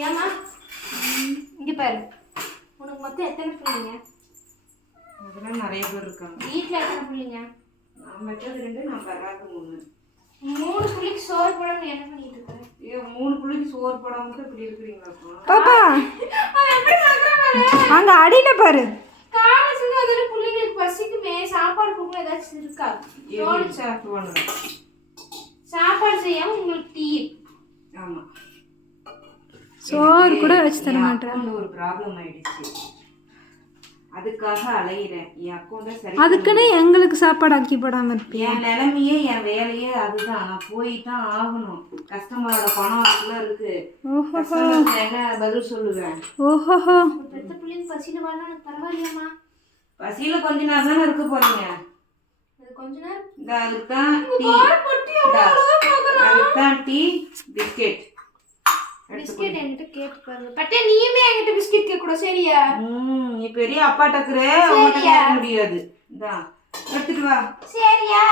ஏமா இங்க பாரு, உனக்கு மொத்தம் எத்தனை பிள்ளைங்க? அதெல்லாம் நிறைய பேர் இருக்காங்க. வீட்டில் எத்தனை பிள்ளைங்க? நான் மற்றது 2, நான் வராது 3. 3 பிள்ளைக்கு சோறு போடாம என்ன பண்ணிட்டு இருக்க? ஐயோ 3 பிள்ளைக்கு சோறு போடாம தான் இப்படி இருக்கிறீங்களாப்பா? பாப்பா அவன் எப்படி சொல்றான்? அங்க அடியில பாரு. காலேஜ்ல அதோட பிள்ளைங்களுக்கு பசிக்குமே, சாப்பாடு கொடுக்க ஏதாச்சும் இருக்கா? தோணுச்சா? சாப்பாடு செய்யாம உங்களுக்கு டீ. ஆமா, சோறு கூட வச்சு தர மாட்டேன். அக்கௌண்ட் ஒரு ப்ராப்ளம் ஆயிடுச்சு, அதுக்காக அலையிறேன். என் அக்கௌண்ட சரி அதுக்குன்னு எங்களுக்கு சாப்பாடு ஆக்கி போடாம இருப்பியா? என் நிலைமையே என் வேலையே அதுதான். நான் போய் தான் ஆகணும். கஸ்டமரோட பணம் அதுக்குள்ள இருக்கு. கஸ்டமருக்கு என்ன பதில் சொல்லுவேன்? ஓஹோஹோ. பெத்த பிள்ளைங்க பசியில வாழ எனக்கு பரவாயில்லையாம்மா. பசியில கொஞ்ச நேரம் தானே இருக்க போறீங்க. அது கொஞ்ச நேரம் இந்த அதுதான் டீ, அதுதான் டீ பிஸ்கெட். பிஸ்கெட் என்கிட்ட கேட்டு பாருங்க. பட்டே நீயுமே என்கிட்ட பிஸ்கெட் கேட்க கூட சரியா? நீ பெரிய அப்பா டக்குற உங்ககிட்ட கேட்க முடியாது. இந்தா எடுத்துட்டு வா. சரியா?